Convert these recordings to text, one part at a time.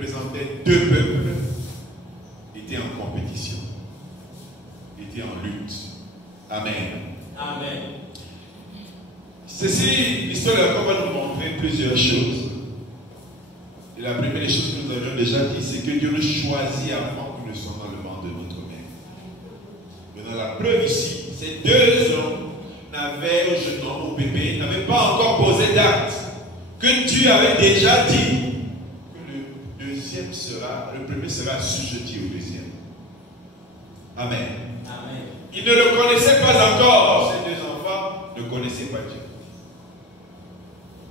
représentait deux peuples, étaient en compétition, étaient en lutte. Amen. Amen. Ceci, l'histoire de Jacob va nous montrer plusieurs choses. Et la première des choses que nous avions déjà dit, c'est que Dieu nous choisit avant que nous soyons dans le ventre de notre mère. Mais dans la preuve ici, ces deux hommes n'avaient, au jeune homme, au bébé, n'avaient pas encore posé d'acte. Que Dieu avait déjà dit que le premier sera assujetti au deuxième. Amen. Amen. Ils ne le connaissaient pas encore. Ces deux enfants ne connaissaient pas Dieu.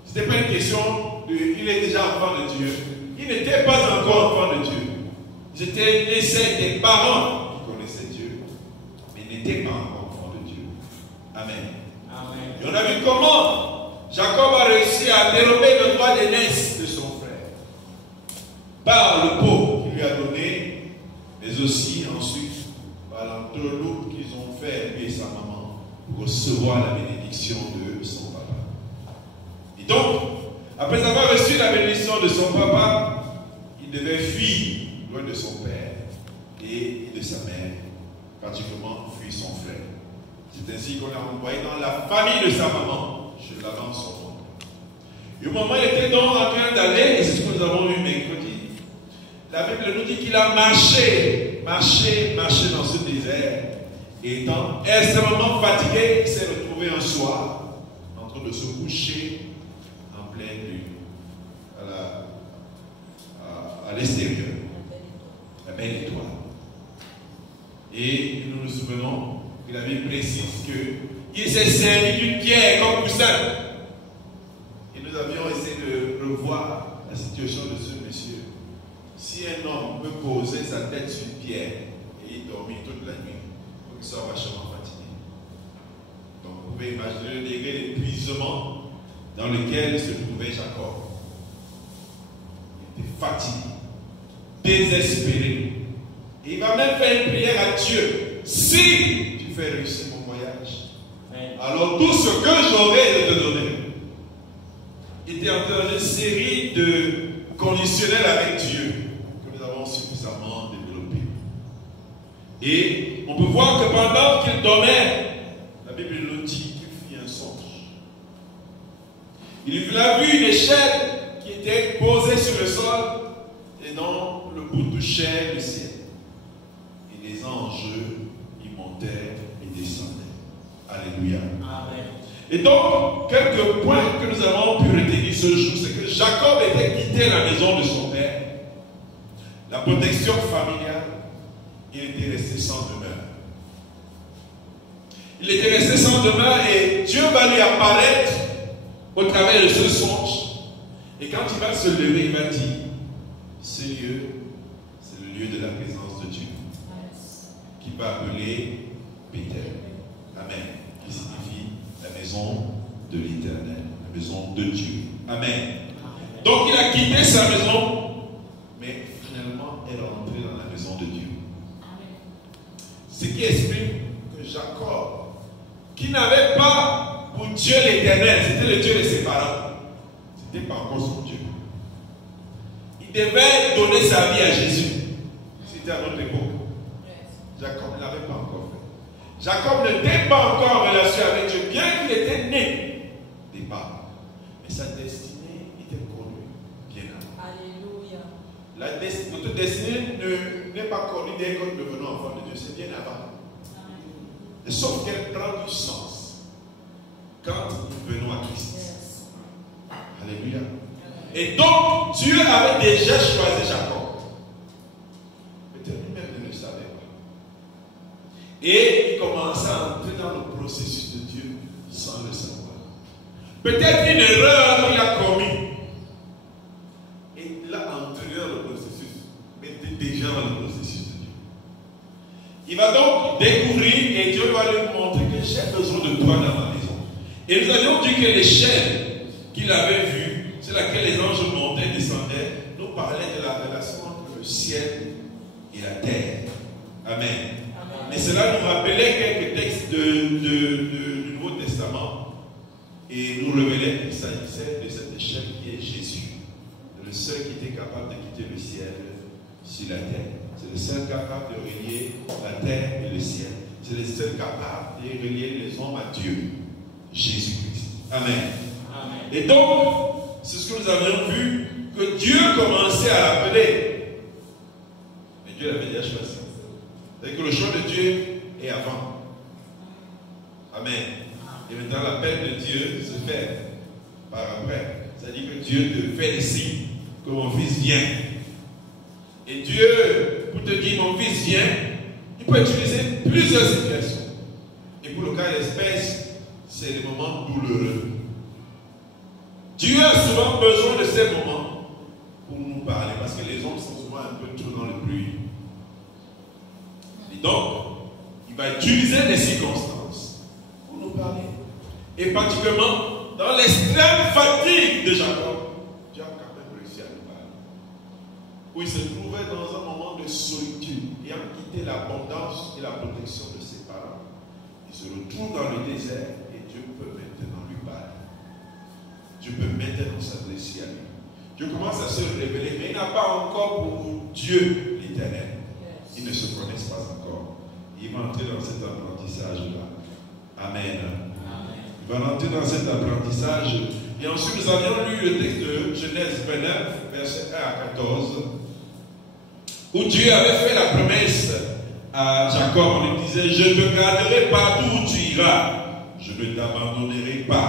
Ce n'était pas une question de il est déjà enfant de Dieu. Il n'était pas encore enfant de Dieu. Ils étaient des parents qui connaissaient Dieu, mais n'étaient pas encore enfants de Dieu. Amen. Amen. Et on a vu comment Jacob a réussi à dérober le droit d'aînesse de son frère par le pot qu'il lui a donné, mais aussi ensuite par l'entourloupe qu'ils ont fait, lui et sa maman, pour recevoir la bénédiction de son papa. Et donc, après avoir reçu la bénédiction de son papa, il devait fuir loin de son père et de sa mère, particulièrement fuir son frère. C'est ainsi qu'on l'a envoyé dans la famille de sa maman, chez Laban son oncle. Et au moment où il était donc en train d'aller, et c'est ce que nous avons vu mercredi, la Bible nous dit qu'il a marché dans ce désert. Et étant extrêmement fatigué, il s'est retrouvé un soir en train de se coucher en pleine lune à l'extérieur, la belle étoile. Et nous nous souvenons que la Bible précise qu'il s'est servi d'une pierre comme coussin. Et nous avions essayé de revoir la situation de ce monsieur. Si un homme peut poser sa tête sur une pierre et il dormit toute la nuit, il faut qu'il soit vachement fatigué. Donc vous pouvez imaginer le degré d'épuisement dans lequel se trouvait Jacob. Il était fatigué, désespéré. Et il va même faire une prière à Dieu. Si tu fais réussir mon voyage, alors tout ce que j'aurai de te donner. Il était en train d'une série de conditionnels avec Dieu que nous avons suffisamment développés. Et on peut voir que pendant qu'il dormait, la Bible nous dit qu'il fit un songe. Il a vu une échelle qui était posée sur le sol et dont le bout touchait le ciel. Et les anges y montaient et descendaient. Alléluia. Amen. Et donc, quelques points que nous avons pu retenir ce jour, c'est que Jacob était quitté la maison de son père, la protection familiale, il était resté sans demeure. Il était resté sans demeure et Dieu va lui apparaître au travers de ce songe. Et quand il va se lever, il va dire, ce lieu, c'est le lieu de la présence de Dieu, qui va appeler Bethel. Amen. Qui signifie la maison de l'Éternel, la maison de Dieu. Amen. Donc il a quitté sa maison, mais finalement elle est rentrée dans la maison de Dieu. Ce qui explique que Jacob, qui n'avait pas pour Dieu l'Éternel, c'était le Dieu de ses parents, c'était pas encore son Dieu. Il devait donner sa vie à Jésus. C'était à notre époque. Jacob ne l'avait pas encore fait. Jacob n'était pas encore en relation avec Dieu, bien qu'il était né départ. Mais sa destinée était connue bien avant. Alléluia. Notre destinée n'est pas connue dès que nous devenons enfants de Dieu, c'est bien avant. Et sauf qu'elle prend du sens quand nous venons à Christ. Alléluia. Et donc, Dieu avait déjà choisi Jacob. Peut-être lui-même ne le savait pas. Et il commençait à entrer dans le processus de Dieu sans le savoir. Peut-être une erreur qu'il a commise. Et il a entré dans le processus, mais il était déjà dans le processus de Dieu. Il va donc découvrir et Dieu va lui montrer que j'ai besoin de toi dans ma maison. Et nous avions dit que l'échelle qu'il avait vue, c'est laquelle les anges montaient et descendaient, nous parlait de la relation entre le ciel et la terre. Amen. Mais cela nous rappelait quelques textes du Nouveau Testament et nous révélait qu'il s'agissait de cette échelle qui est Jésus, C'est le seul qui était capable de quitter le ciel sur la terre. C'est le seul capable de relier la terre et le ciel. C'est le seul capable de relier les hommes à Dieu. Jésus-Christ. Amen. Amen. Et donc, c'est ce que nous avions vu, que Dieu commençait à l'appeler. Mais Dieu l'avait déjà choisi. C'est que le choix de Dieu est avant. Amen. Et maintenant, l'appel de Dieu se fait par après. C'est-à-dire que Dieu te fait des signes que mon fils vient. Et Dieu, pour te dire mon fils vient, il peut utiliser plusieurs situations. Et pour le cas d'espèce, c'est des moments douloureux. Dieu a souvent besoin de ces moments pour nous parler, parce que les hommes sont souvent un peu trop dans le bruit. Et donc, il va utiliser des circonstances pour nous parler. Et particulièrement, dans l'extrême fatigue de Jacob, Dieu a quand même réussi à nous parler. Où il se trouvait dans un moment de solitude, ayant quitté l'abondance et la protection de ses parents. Il se retrouve dans le désert et Dieu peut maintenant lui parler. Dieu peut maintenant s'adresser à lui. Dieu commence à se révéler, mais il n'a pas encore pour nous Dieu l'Éternel. Ils ne se connaissent pas encore. Il va entrer dans cet apprentissage-là. Amen. Amen. Il va entrer dans cet apprentissage. Et ensuite, nous avions lu le texte de Genèse 29, versets 1 à 14, où Dieu avait fait la promesse à Jacob. On lui disait, je te garderai partout où tu iras. Je ne t'abandonnerai pas.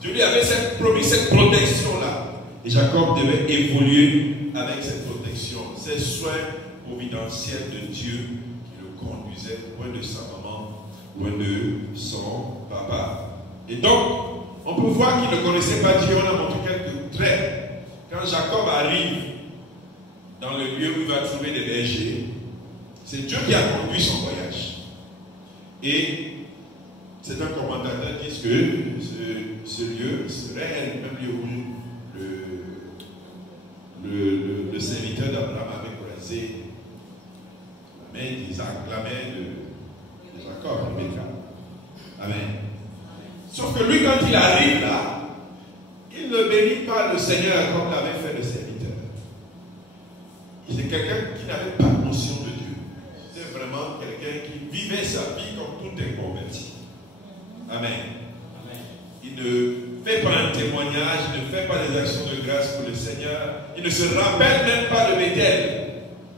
Dieu lui avait promis cette protection-là. Et Jacob devait évoluer avec cette protection, ces soins providentiels de Dieu qui le conduisaient loin de sa maman, loin de son papa. Et donc, on peut voir qu'il ne connaissait pas Dieu. On a montré quelques traits. Quand Jacob arrive dans le lieu où il va trouver des bergers, c'est Dieu qui a conduit son voyage. Et c'est un commentateur qui dit que ce lieu serait le même lieu où le serviteur d'Abraham avait croisé la main d'Isaac, la main de Jacob, Rebecca. Amen. Sauf que lui, quand il arrive là, il ne bénit pas le Seigneur comme l'avait fait le serviteur. Il est quelqu'un qui n'avait pas de notion de Dieu. C'est vraiment quelqu'un qui vivait sa vie comme tout inconverti. Amen. Amen. Il ne fait pas un témoignage, il ne fait pas des actions de grâce pour le Seigneur. Il ne se rappelle même pas de Bethel,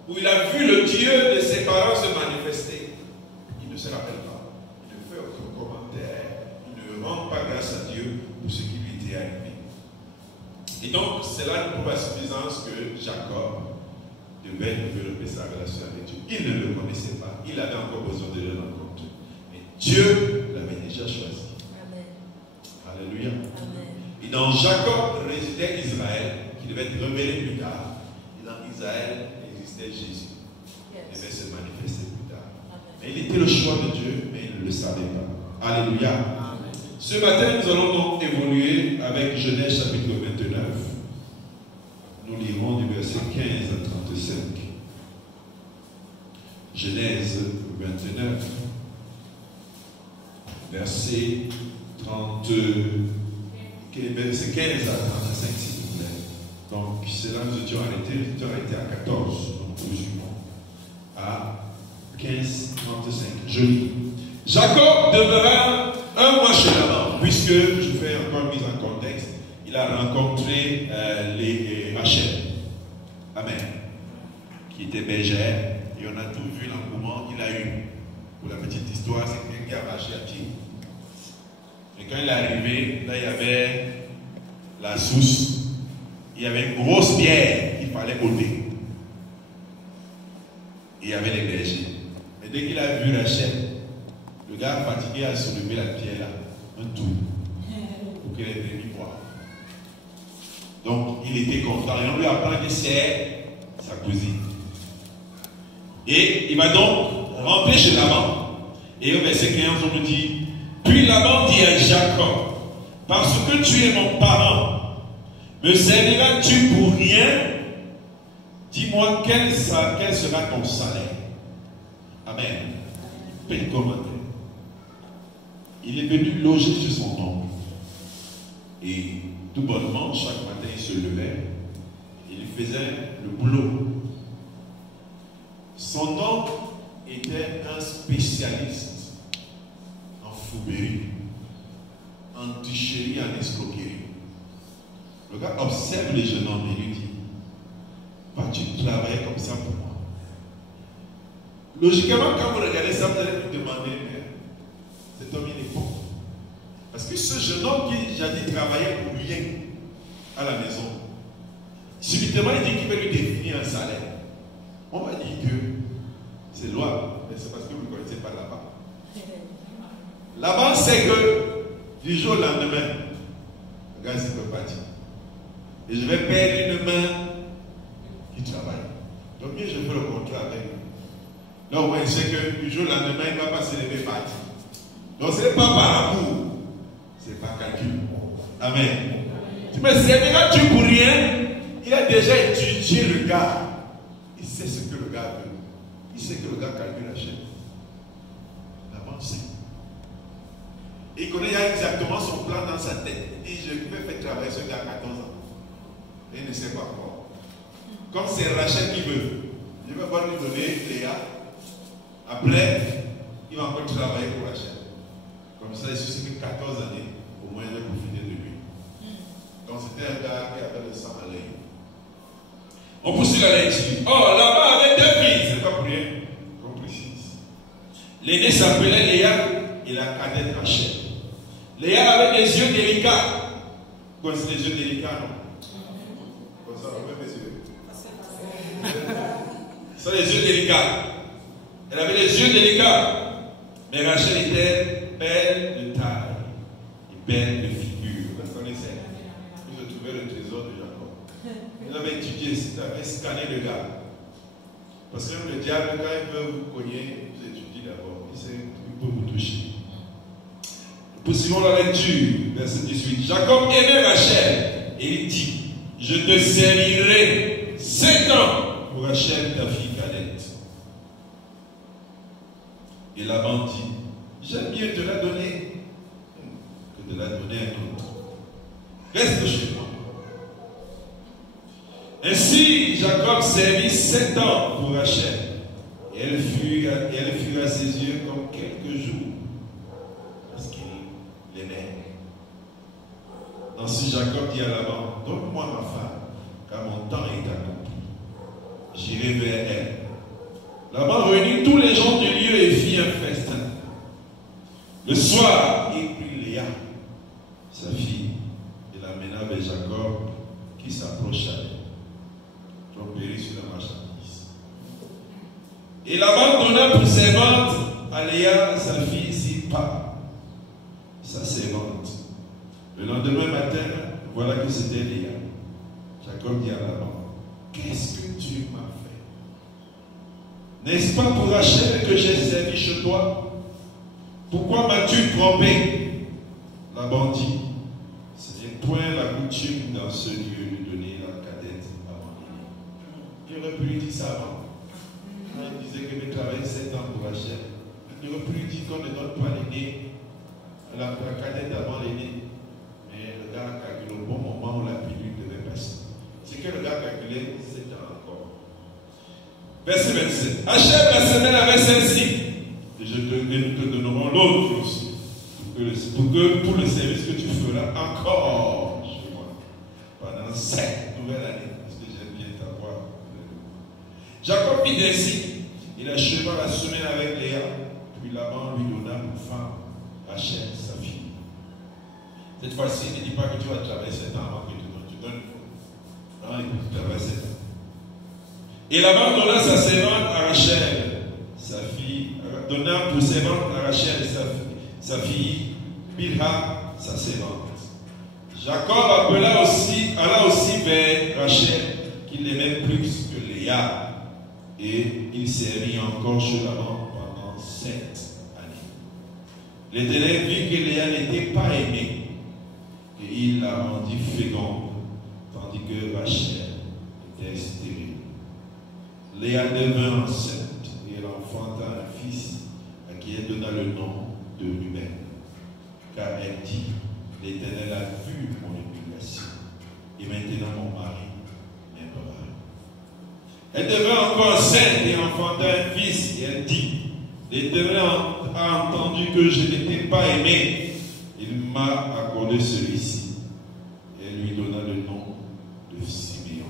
où il a vu le Dieu de ses parents se manifester. Il ne se rappelle pas. Il ne fait aucun commentaire. Il ne rend pas grâce à Dieu pour ce qui lui était arrivé. Et donc, c'est là une preuve à suffisance que Jacob devait développer sa relation avec Dieu. Il ne le connaissait pas. Il avait encore besoin de le rencontrer. Mais Dieu l'avait déjà choisi. Amen. Alléluia. Amen. Et dans Jacob résidait Israël, qui devait être révélé plus tard. Et dans Israël existait Jésus. Il devait se manifester plus tard. Amen. Mais il était le choix de Dieu, mais il ne le savait pas. Alléluia. Amen. Ce matin, nous allons donc évoluer avec Genèse chapitre 29. Nous lirons du verset 15 à 35. Genèse 29, verset 15 à 35, s'il vous plaît. Donc, c'est là que nous étions arrêtés. Nous étions arrêtés à 14. Donc, nous suivons à 15, 35. Je lis. Jacob demeura un mois chez Laban, puisque, je fais encore mise en contexte, il a rencontré les Rachel. Amen. Qui était bergère. Et on a tout vu l'engouement qu'il a eu. Pour la petite histoire, c'est quelqu'un qui a marché à pied. Et quand il est arrivé, là il y avait la source. Il y avait une grosse pierre qu'il fallait ôter. Et il y avait les bergers. Et dès qu'il a vu Rachel, le gars fatigué a soulevé la pierre là, un tour, pour que les brebis boivent. Donc il était content. Et on lui apprend que c'est sa cousine. Et il va donc rentrer chez Laban. Et au verset 15, on nous dit, puis Laban dit à Jacob, parce que tu es mon parent, me serviras-tu pour rien? Dis-moi quel sera ton salaire. Amen. Paye commentaire. Il est venu loger chez son oncle. Et tout bonnement, chaque matin, il se levait. il faisait le boulot. Son oncle était un spécialiste en fourberie, en tricherie, en escroquerie. Le gars observe le jeune homme et lui dit, vas-tu travailler comme ça pour moi? Logiquement, quand vous regardez ça, vous allez vous demander, mais cet homme il est pauvre. Parce que ce jeune homme qui jadis travaillait pour rien à la maison, subitement il dit qu'il veut lui définir un salaire. On va dire que c'est loi, mais c'est parce que vous ne connaissez pas là-bas. Là-bas, c'est que du jour au lendemain, le gars il peut partir. Et je vais perdre une main qui travaille. Donc bien je fais le contrat avec lui. Là au moins il sait que du jour au lendemain, il ne va pas se lever partir. Donc ce n'est pas par amour, c'est par calcul. Amen. Tu me serviras tu pour rien. Il a déjà étudié le gars. Il sait ce que le gars veut. Il sait que le gars calcule la chaîne. L'avancée. Il connaît exactement son plan dans sa tête. Il dit, je vais faire travailler ce gars à 14 ans. Et il ne sait pas quoi. Comme c'est Rachel qui veut. Je vais pas lui donner Léa. Après, il va encore travailler pour Rachel. Comme ça, il suffit que 14 années, au moins, il va profiter de lui. Donc c'était un gars qui avait le sang à l'œil. On poursuit la lecture. Oh, là-bas avec 2 filles, c'est pas pour rien. Qu'on précise. L'aînée s'appelait Léa et la cadette Rachel. Léa avait des yeux délicats. Vous connaissez les yeux délicats, non? Comme ça, on peut les yeux. Ça, les yeux délicats. Elle avait les yeux délicats. Mais Rachel était belle de taille et belle de figure. Vous connaissez? Vous trouvez le trésor de Jacob. Il avait étudié, il avait scanné le gars. Parce que le diable, quand il veut vous cogner, vous étudiez d'abord. Il peut vous toucher. Poursuivons la lecture, verset 18. Jacob aimait Rachel et il dit, je te servirai 7 ans pour Rachel, ta fille cadette. Et Laban dit, j'aime mieux te la donner que de la donner à un autre. Reste chez moi. Ainsi, Jacob servit 7 ans pour Rachel, et elle fut à ses yeux comme quelques jours, parce qu'il l'aimait. Ensuite, Jacob dit à Laban, donne-moi ma femme, car mon temps est accompli. J'irai vers elle. Laban réunit tous les gens du lieu et fit un festin. Le soir, il prit Léa, sa fille, et l'amena vers Jacob, qui s'approcha d'elle. Trompérie sur la marchandise. Et Laban donna pour servante à Léa, sa fille, Zilpa, sa servante. Le lendemain matin, voilà que c'était Léa. Jacob dit à Laban, qu'est-ce que tu m'as fait? N'est-ce pas pour Rachel que j'ai servi chez toi? Pourquoi m'as-tu trompé? Laban dit, ce n'est point la coutume dans ce lieu de donner la cadette avant l'aîné. J'aurais pu lui dire ça avant. Il disait que je travaillais 7 ans pour Rachel. J'aurais pu lui dire qu'on ne donne pas l'aîné, la cadette avant l'aîné. Mais le gars a calculé au bon moment où la pilule devait passer. C'est que le gars a calculé 7 ans encore. Verset 27. Achève la semaine avec celle-ci. Et nous te donnerons l'autre aussi. Pour le service que tu feras encore chez moi. Pendant 7 nouvelles années. Parce que j'aime bien ta voix. Jacob fit ainsi. Il acheva la semaine avec Léa. Puis Laban lui donna pour femme Rachel, sa fille. Cette fois-ci, ne dis pas que tu vas travailler 7 ans avant que tu donnes. Non, il faut travailler 7 ans. Et Laban donna sa servante à Rachel, sa fille, donna pour servante à Rachel sa fille, Bilha, sa servante. Jacob alla aussi vers Rachel, qu'il aimait plus que Léa, et il servit encore chez Laban pendant 7 années. L'Éternel vit que Léa n'était pas aimée, et il la rendit féconde, tandis que Rachel était stérile. Léa devint enceinte et elle enfanta un fils à qui elle donna le nom de Ruben. Car elle dit, l'Éternel a vu mon humiliation et maintenant mon mari m'aimera. Elle devint encore enceinte et enfanta un fils. Et elle dit, l'Éternel a entendu que je n'étais pas aimé. Il m'a accordé celui-ci. Et elle lui donna le nom de Siméon.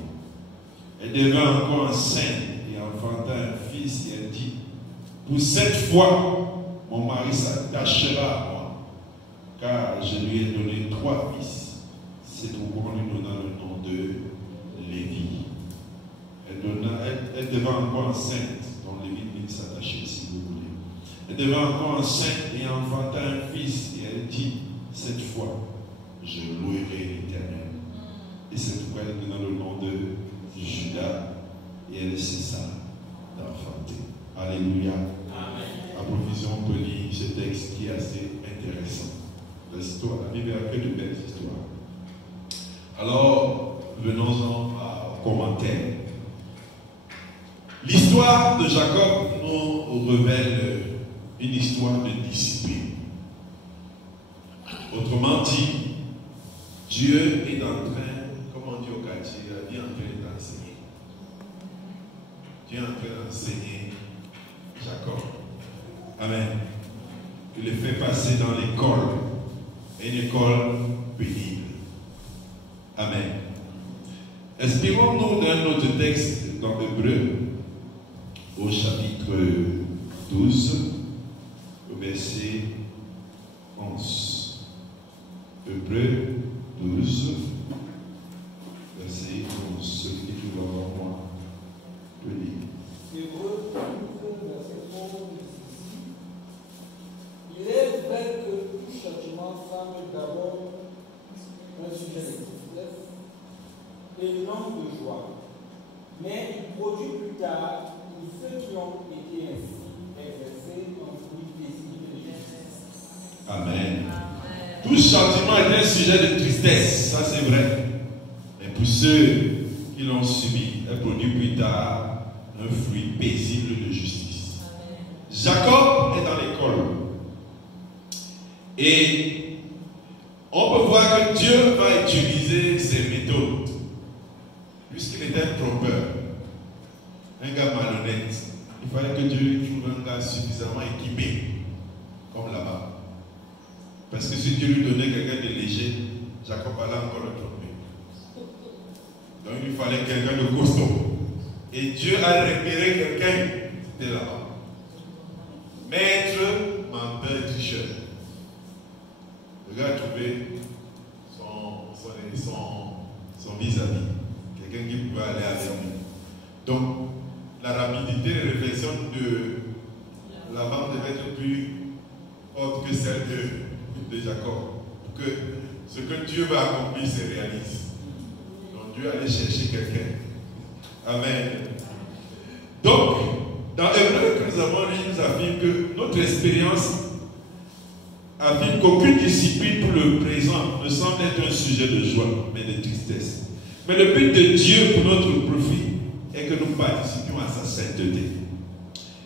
Elle devint encore enceinte et enfanta un fils. Et elle dit, pour cette fois, mon mari s'attachera à moi, car je lui ai donné 3 fils. C'est pourquoi on lui donna le nom de Lévi. Elle devint encore enceinte, donc Lévi vient s'attacher si vous voulez. Elle devint encore enceinte et enfanta un fils, et elle dit, cette fois, je louerai l'Éternel. Et c'est pourquoi elle donna le nom de Judas, et elle cessa d'enfanter. Alléluia. Amen. À provision, on peut lire ce texte qui est assez intéressant. L'histoire, la Bible a fait de belles histoires. Alors, venons-en au commentaire. L'histoire de Jacob nous révèle une histoire de discipline. Autrement dit, Dieu est en train, comme on dit au quartier, Dieu est en train d'enseigner. Dieu est en train d'enseigner Jacob. Amen. Il le fait passer dans l'école, une école pénible. Amen. Inspirons-nous d'un autre texte dans Hébreu, au chapitre 12, au verset 11. Hébreu 12, verset 11. Celui qui trouve avant moi peut lire. Hébreu 12, verset 11. Il est vrai que tout châtiment semble d'abord un sujet de tristesse et non de joie, mais il produit plus tard pour ceux qui ont été ainsi exercés un fruit paisible de justice. Amen. Tout châtiment est un sujet de tristesse, ça c'est vrai. Mais pour ceux qui l'ont subi, elle produit plus tard un fruit paisible de justice. Amen. Jacob est dans l'école. Et on peut voir que Dieu va utiliser ses méthodes. Puisqu'il était un trompeur, un gars malhonnête, il fallait que Dieu lui trouve un gars suffisamment équipé, comme là-bas. Parce que si Dieu lui donnait quelqu'un de léger, Jacob allait encore le tromper. Donc il lui fallait quelqu'un de costaud. Et Dieu a repéré quelqu'un, c'était là-bas. Maître, menteur et tricheur. Le gars a trouvé son vis-à-vis. Quelqu'un qui pouvait aller avec lui. Donc, la rapidité de réflexion de Laban devait être plus haute que celle de Jacob. Pour que ce que Dieu va accomplir se réalise. Donc, Dieu allait chercher quelqu'un. Amen. Donc, dans Hébreu que nous avons lu, il nous affirme que notre expérience affirme qu'aucune discipline pour le présent ne semble être un sujet de joie, mais de tristesse. Mais le but de Dieu pour notre profit est que nous participions à sa sainteté.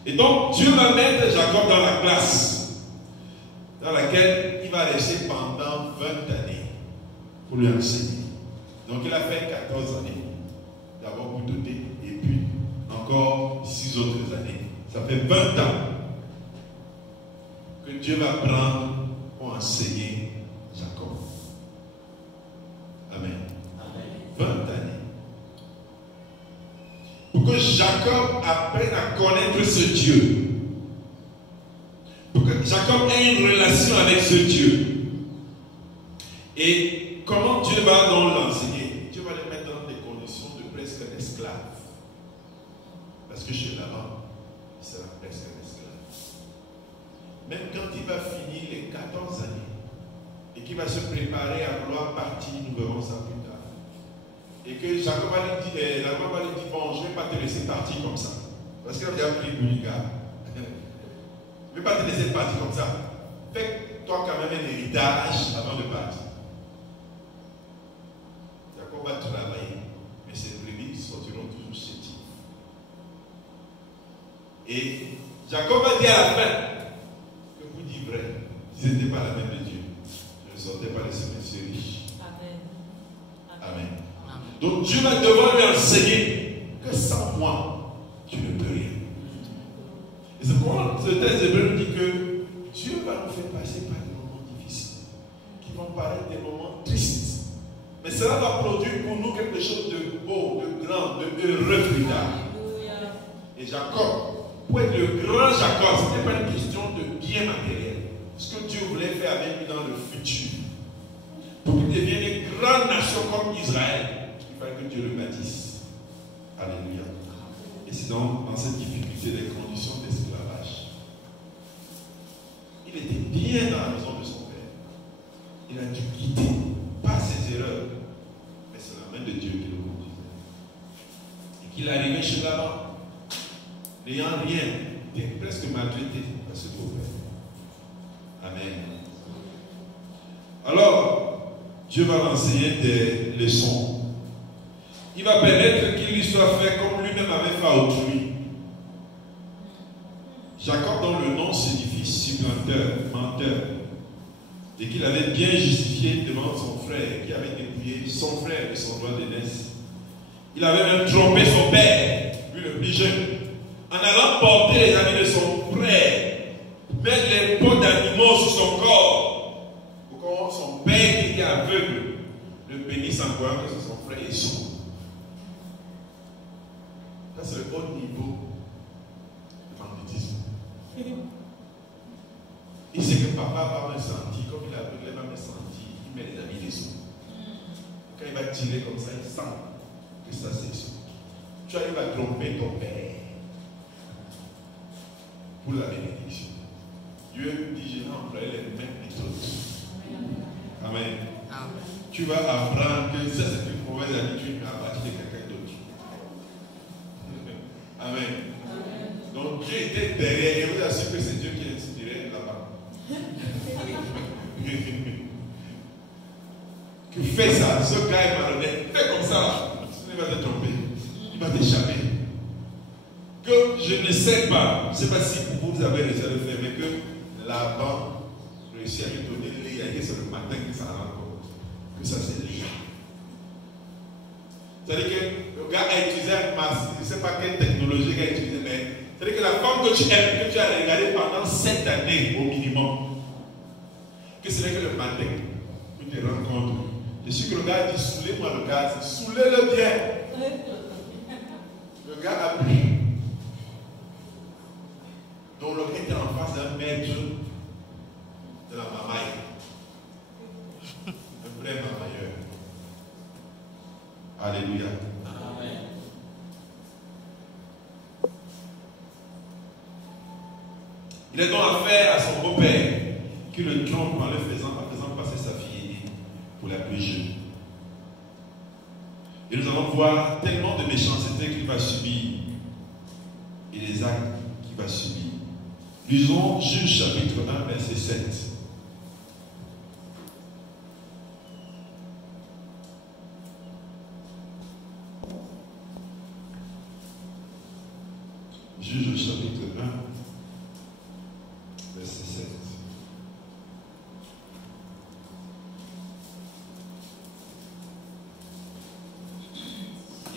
Et donc, Dieu va mettre Jacob dans la classe dans laquelle il va rester pendant 20 années pour lui enseigner. Donc, il a fait 14 années d'abord pour doter, et puis encore 6 autres années. Ça fait 20 ans que Dieu va prendre pour enseigner Jacob. Amen. 20 années. Pour que Jacob apprenne à connaître ce Dieu. Pour que Jacob ait une relation avec ce Dieu. Et comment Dieu va donc l'enseigner? Dieu va le mettre dans des conditions de presque un esclave. Parce que chez Laban, il sera presque un esclave. Même quand il va finir les 14 années et qu'il va se préparer à vouloir partir, nous verrons ça plus tard. Et que Jacob va lui dire, Laban va lui dire, bon, je ne vais pas te laisser partir comme ça. Parce qu'il a déjà pris le gars. Je ne vais pas te laisser partir comme ça. Fais-toi quand même un héritage avant de partir. Jacob va travailler, mais ses brebis sortiront toujours chétifs. Et Jacob va dire à la fin que vous dites vrai, si ce n'était pas la main de Dieu, je ne sortais pas de ce monsieur riche. Amen. Amen. Donc Dieu va devoir lui enseigner que sans moi, tu ne peux rien. Et c'est pourquoi ce texte hébreu nous dit que Dieu va nous faire passer par des moments difficiles, qui vont paraître des moments tristes. Mais cela va produire pour nous quelque chose de beau, de grand, de heureux plus tard. Et Jacob, pour être le grand Jacob, ce n'était pas une question de bien matériel. Ce que Dieu voulait faire avec lui dans le futur. Pour qu'il devienne une grande nation comme Israël, il fallait que Dieu le bâtisse. Alléluia. Et c'est dans cette difficulté des conditions d'esclavage. Il était bien dans la maison de son père. Il a dû quitter, pas ses erreurs, mais c'est la main de Dieu qui le conduisait. Et qu'il arrivait chez Laban, n'ayant rien, il était presque maltraité par ce beau-père. Amen. Alors, Dieu va l'enseigner des leçons. Il va permettre qu'il lui soit fait comme lui-même avait fait à autrui. Jacob, dont le nom signifie supplanteur, menteur, et qu'il avait bien justifié devant son frère, qui avait dépouillé son frère de son droit d'aînesse. Il avait même trompé son père, lui le plus jeune, en allant porter les habits de son frère, mettre les peaux d'animaux sur son corps, pour que son père qui était aveugle le bénisse en croyant que c'est son frère et sourd. Ça, c'est le haut niveau de banditisme. Il sait que papa va me sentir, comme il a aveugle, il va me sentir, il met les habits dessous. Quand il va tirer comme ça, il sent que ça c'est sourd. Tu arrives à tromper ton père pour la bénédiction. Dieu dit, je vais employer les mêmes méthodes. Amen. Amen. Tu vas apprendre que ça c'est une mauvaise habitude, mais à partir de quelqu'un d'autre. Amen. Amen. Donc Dieu était derrière, et vous assure que c'est Dieu qui a inspiré là-bas. Que fais ça, ce gars est malhonnête, fais comme ça, sinon il va te tromper, il va t'échapper. Que je ne sais pas, je ne sais pas si vous avez réussi à le faire, mais que Laban réussit à lui donner Léa, et c'est le matin que ça rencontre, que ça c'est Léa. C'est-à-dire que le gars a utilisé un masque, je ne sais pas quelle technologie il a utilisé, mais c'est-à-dire que la femme que tu aimes, que tu as regardée pendant 7 années au minimum, que ce n'est que le matin que tu te rencontres. Je suis que le gars dit soulez-moi le gaz, soulez-le bien. Le gars a pris. Donc le gars était en face d'un maître de la mamaille. Un vrai mamailleur. Alléluia. Amen. Il est donc affaire à son beau-père qui le trompe en faisant passer sa fille aînée pour la plus jeune. Et nous allons voir tellement de méchanceté qu'il va subir et les actes qu'il va subir. Lisons Juge chapitre 1, verset 7. Juge chapitre 1, verset 7.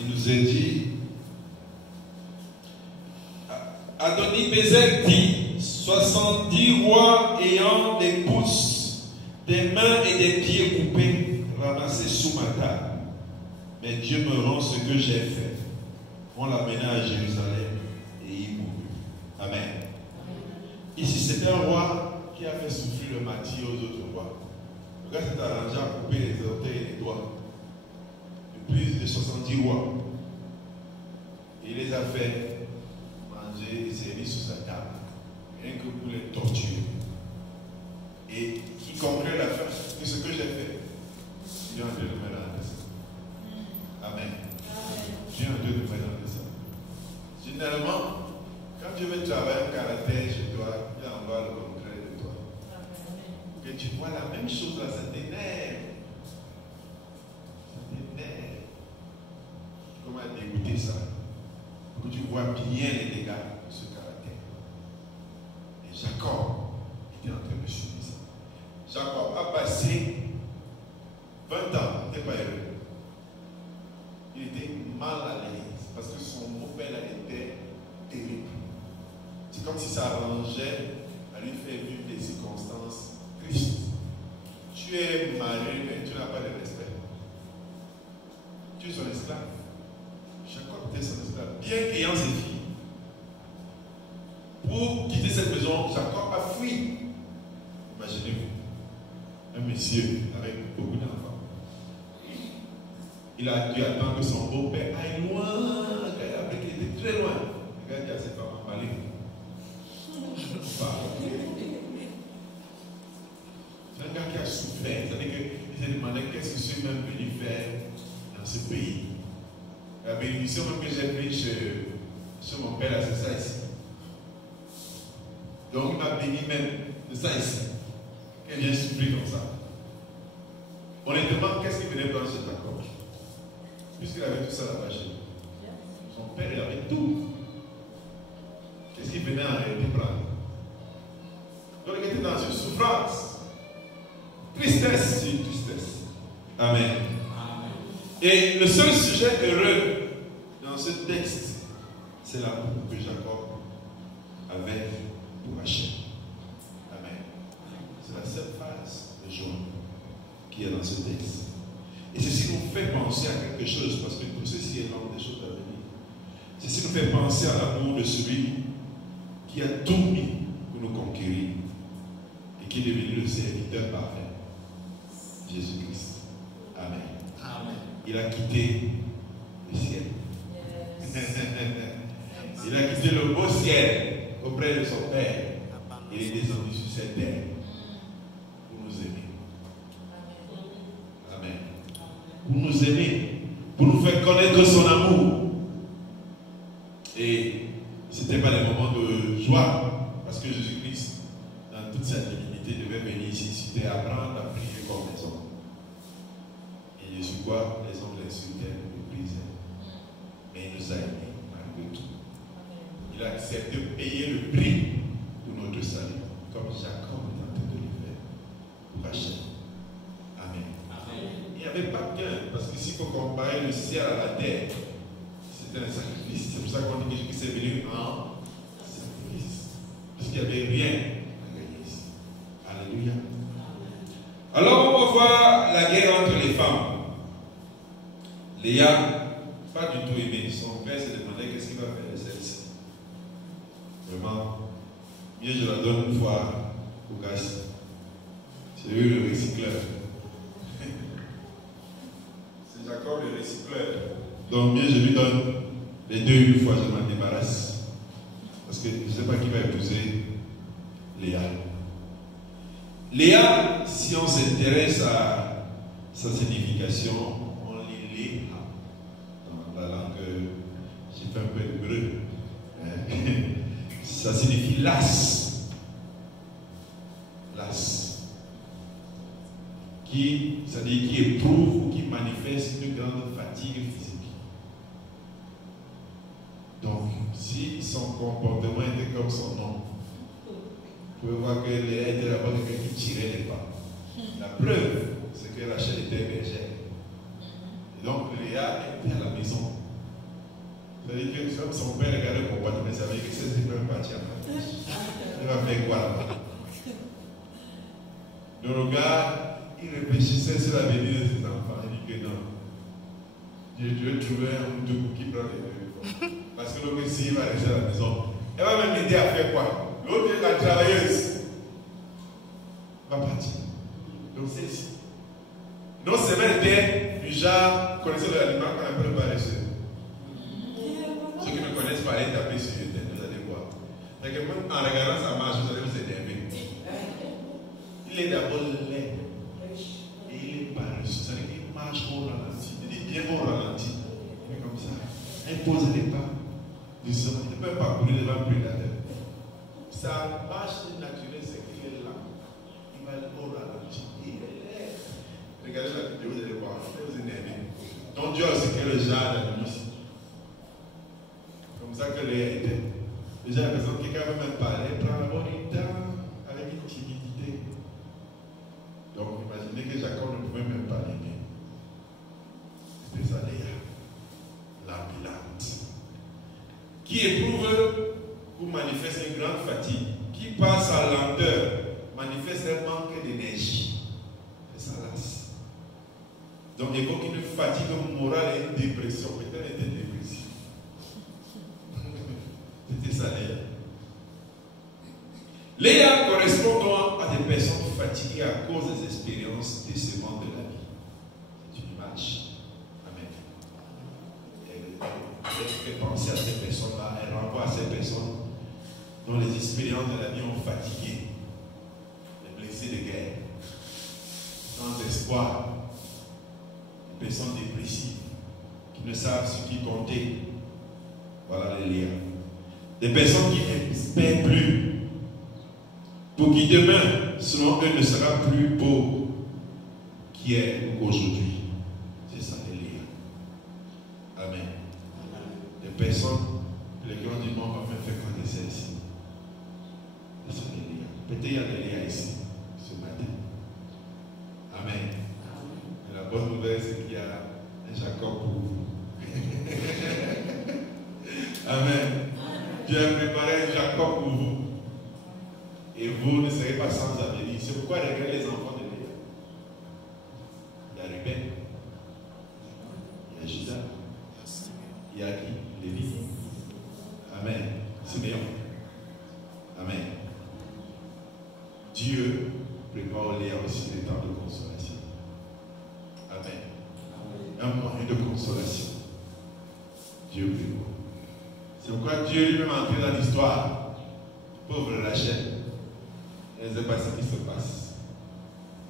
Il nous est dit, Adoni-Bézek dit, 70 rois ayant des pouces, des mains et des pieds coupés, ramassés sous ma table. Mais Dieu me rend ce que j'ai fait. On l'amena à Jérusalem et il mourut. Amen. Ici, c'est un roi qui a fait souffrir le martyr aux autres rois. Le gars s'est arrangé à couper les orteils et les doigts de plus de 70 rois. Et il les a fait manger et servir sous sa table, rien que pour les torturer. Et qui conclut la fin de ce que j'ai fait. Dieu en Dieu de me rendre ça. Amen. Dieu en Dieu de me rendre ça. Généralement, quand Dieu veut travailler un caractère chez toi, il envoie le contraire de toi. Que tu vois la même chose là, ça t'énerve. Ça t'énerve. Comment dégoûter ça? Pour que tu vois bien les dégâts de ce caractère. Et Jacob était en train de subir ça. Jacob a passé 20 ans, il n'était pas heureux. Il était mal à l'aise parce que son beau-père était terrible. C'est comme si ça arrangeait à lui faire vivre des circonstances tristes. Tu es marié, mais tu n'as pas de respect. Tu es son esclave. Jacob était son esclave. Bien qu'ayant ses filles, pour quitter cette maison, Jacob a fui. Imaginez-vous, un monsieur avec beaucoup d'enfants. Il a dû attendre que son beau-père aille loin, après qu'il était très loin. Regarde, il y a ses parents emballés. C'est un gars qui a souffert. C'est-à-dire qu'il s'est demandé qu'est-ce que je suis même venu faire dans ce pays. La bénédiction même que j'ai prise chez mon père, là, c'est ça ici. Donc il m'a béni même de ça ici. Et j'ai souffert comme ça. Honnêtement, qu'est-ce qu'il venait prendre chez Jacob? Puisqu'il avait tout ça là-bas chez lui. Son père, il avait tout. Qu'est-ce qu'il venait en réalité prendre? Donc il était dans une souffrance. Tristesse, c'est une tristesse. Amen. Et le seul sujet heureux dans ce texte, c'est l'amour que Jacob avait pour Rachel. Amen. C'est la seule phrase de joie qui est dans ce texte. Et ceci nous fait penser à quelque chose, parce que tout ceci est l'ordre des choses à venir. Ceci nous fait penser à l'amour de celui qui a tout mis pour nous conquérir et qui est devenu le serviteur parfait, Jésus-Christ. Amen. Amen. Il a quitté le ciel. Yes. Il a quitté le beau ciel auprès de son Père. Il est descendu sur cette terre pour nous aimer. Amen. Pour nous aimer, pour nous faire connaître son amour. Et ce n'était pas des moments de joie, parce que Jésus-Christ, dans toute sa divinité, devait venir ici, c'était apprendre à prier comme les hommes. Et je suis quoi? Les hommes l'insultaient, le brisaient. Mais il nous a aimés malgré tout. Il a accepté de payer le prix pour notre salut, comme Jacob est en train de le faire pour Rachel. Amen. Amen. Il n'y avait pas de gain, parce que s'il faut comparer le ciel à la terre, c'était un sacrifice. C'est pour ça qu'on dit que Jésus est venu en sacrifice. Parce qu'il n'y avait rien à gagner ici. Alléluia. Alors on va voir la guerre entre les femmes. Léa, pas du tout aimé. Son père se demandait qu'est-ce qu'il va faire de celle-ci. Vraiment, mieux je la donne une fois au gars. C'est lui le recycleur. C'est Jacob le recycleur. Donc mieux je lui donne les deux une fois, je m'en débarrasse. Parce que je ne sais pas qui va épouser Léa. Léa, si on s'intéresse à sa signification, on lit Léa. Dans la langue, j'ai fait un peu hébreu. Ça signifie las. Las. C'est-à-dire qui éprouve ou qui manifeste une grande fatigue physique. Donc, si son comportement était comme son nom, vous pouvez voir que Léa était d'abord quelqu'un qui tirait les pas. La preuve, c'est que Rachel était bergère. Et donc, Léa était à la maison. C'est-à-dire que comme son père regardait le comportement, il savait que c'est pas parti à la maison. Il va faire quoi là-bas? Le gars, il réfléchissait sur la venue de ses enfants. Il dit que non. Je vais trouver un mouton qui prend les deux. Parce que l'autre, s'il va rester à la maison, elle va même m'aider à faire quoi? L'autre est la travailleuse. Va partir. Donc c'est ici. Non, c'est même était du genre, connaissez l'aliment qu'on appelle le paresseux. Ceux qui me connaissent pas, allez taper sur YouTube, vous allez voir. Donc, même en regardant sa marche, vous allez vous énerver. Il est d'abord laid. Et il est paresseux. C'est-à-dire qu'il marche au ralenti. Il dit bien au ralenti. Mais comme ça, il pose les pas. Il ne peut pas courir devant le prédateur. Sa marche naturelle, c'est qu'il est là. Il va au ralenti. Il est laid. Regardez la vidéo, vous allez voir. Vous vous énervez. Donc Dieu a aussi créé le genre d'animus. Comme ça que Léa était. Déjà, la personne qui quand même parlé, prend d'abord du temps avec une timidité. Donc, imaginez que Jacob ne pouvait même pas l'aimer. C'était ça, Léa, l'ambulante, Qui éprouve ou manifeste une grande fatigue, qui passe à lenteur, manifeste un manque d'énergie. C'est ça lasse. Donc il évoque une fatigue morale et une dépression. Peut-être elle était dépressive. C'était ça Léa. Léa correspond donc à des personnes fatiguées à cause des expériences décevantes de la vie. C'est une image. Amen. Elle fait penser à ces personnes-là, elle renvoie à ces personnes dont les expériences de la vie ont fatigué, les blessés de guerre, sans espoir, les personnes dépressives qui ne savent sur qui compter. Voilà les Léa. Des personnes qui n'espèrent plus, pour qui demain, selon eux, ne sera plus beau qu'hier ou qu'aujourd'hui. C'est ça les Léa. Amen. Des personnes, les grands du monde ont même fait connaître celle-ci. C'est ça les Léa. Peut-être il y a des Léa ici, ce matin. Amen. Et la bonne nouvelle, c'est qu'il y a un Jacob pour vous. Amen. Dieu a préparé un Jacob pour vous. Et vous ne serez pas sans avenir. C'est pourquoi regardez les enfants de Léa. Il y a Ruben. Il y a Judas. Il y a qui? Lévi. Amen. Siméon. Amen. Dieu prépare au Léa aussi des temps de consolation. Amen. Un moyen de consolation. Dieu prépare. C'est pourquoi Dieu lui-même est entré dans l'histoire. Pauvre Rachel. Elle ne sait pas ce qui se passe.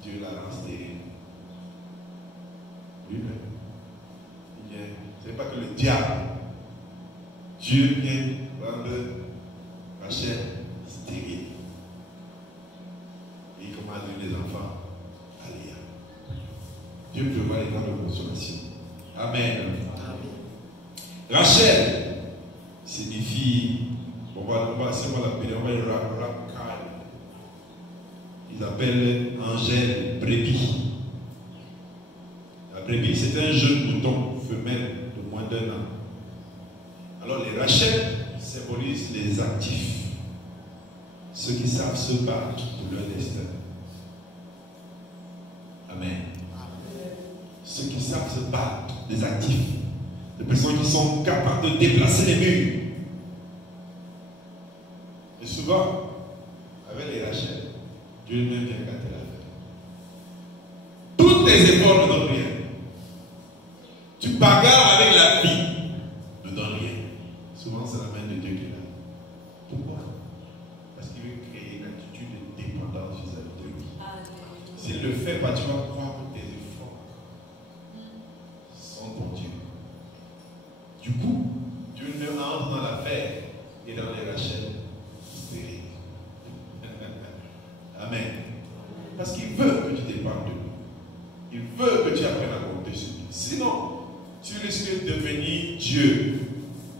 Dieu la rend stérile. Lui-même. Ce n'est pas que le diable. Dieu vient rendre Rachel stérile. Et il commence à donner des enfants à Léa. Dieu prévoit les temps de consolation. Amen. Rachel signifie, on va l'appeler, on va le Rakai. Ils appellent Angèle brebis. La brebis, c'est un jeune mouton femelle de moins d'1 an. Alors les Rachel symbolisent les actifs, ceux qui savent se battre pour leur destin. Amen. Ceux qui savent se battre, les actifs, des personnes qui sont capables de déplacer les murs. Et souvent, avec les Rachel, Dieu même vient gâter l'affaire. Toutes tes efforts ne donnent rien. Tu bagarres avec la vie, ne donne rien. Souvent, c'est la main de Dieu qui est là. Pourquoi? Parce qu'il veut créer une attitude de dépendance vis-à-vis de lui. S'il le fait pas, tu vas croire que tes efforts sont pour Dieu. Du coup, Dieu ne entre dans l'affaire et dans les Rachel stériles. Amen. Parce qu'il veut que tu dépendes de lui. Il veut que tu apprennes à compter sur lui. Sinon, tu risques de devenir Dieu.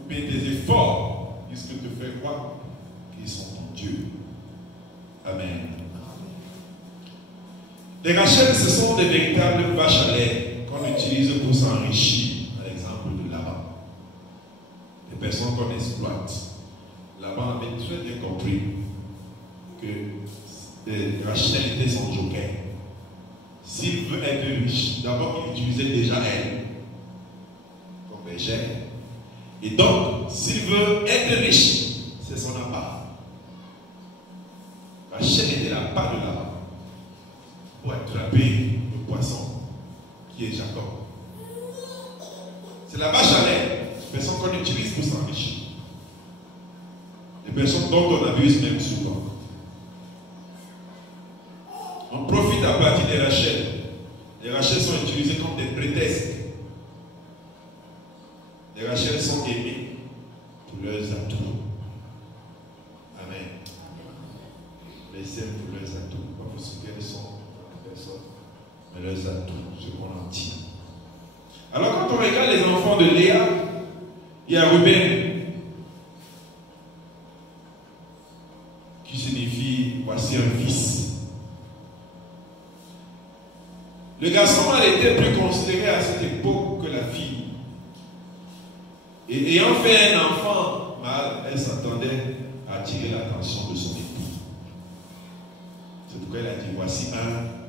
Mais tes efforts risquent de te faire croire qu'ils sont ton Dieu. Amen. Les Rachel, ce sont des véritables vaches à lait qu'on utilise pour s'enrichir, par exemple de Laban. Les personnes qu'on exploite. Laban avait très bien compris que Rachel était son joker. S'il veut être riche, d'abord il utilisait déjà elle comme bergère. Et donc, s'il veut être riche, c'est son appât. Rachel était la part de Laban pour attraper le poisson qui est Jacob. C'est la vache à lait, personne qu'on utilise pour s'enrichir. Les personnes dont on abuse même souvent. On profite à partir des Rachel. Les Rachel sont utilisés comme des prétextes. Les Rachel sont aimés pour leurs atouts. Amen. Les aiment pour leurs atouts. Pas pour ce qu'elles sont, personne, mais leurs atouts, ce qu'on en tire. Alors quand on regarde les enfants de Léa, il y a Ruben, qui signifie voici un fils. Le garçon elle était plus considéré à cette époque que la fille. Et ayant fait un enfant mal, elle s'attendait à attirer l'attention de son époux. C'est pourquoi elle a dit, voici un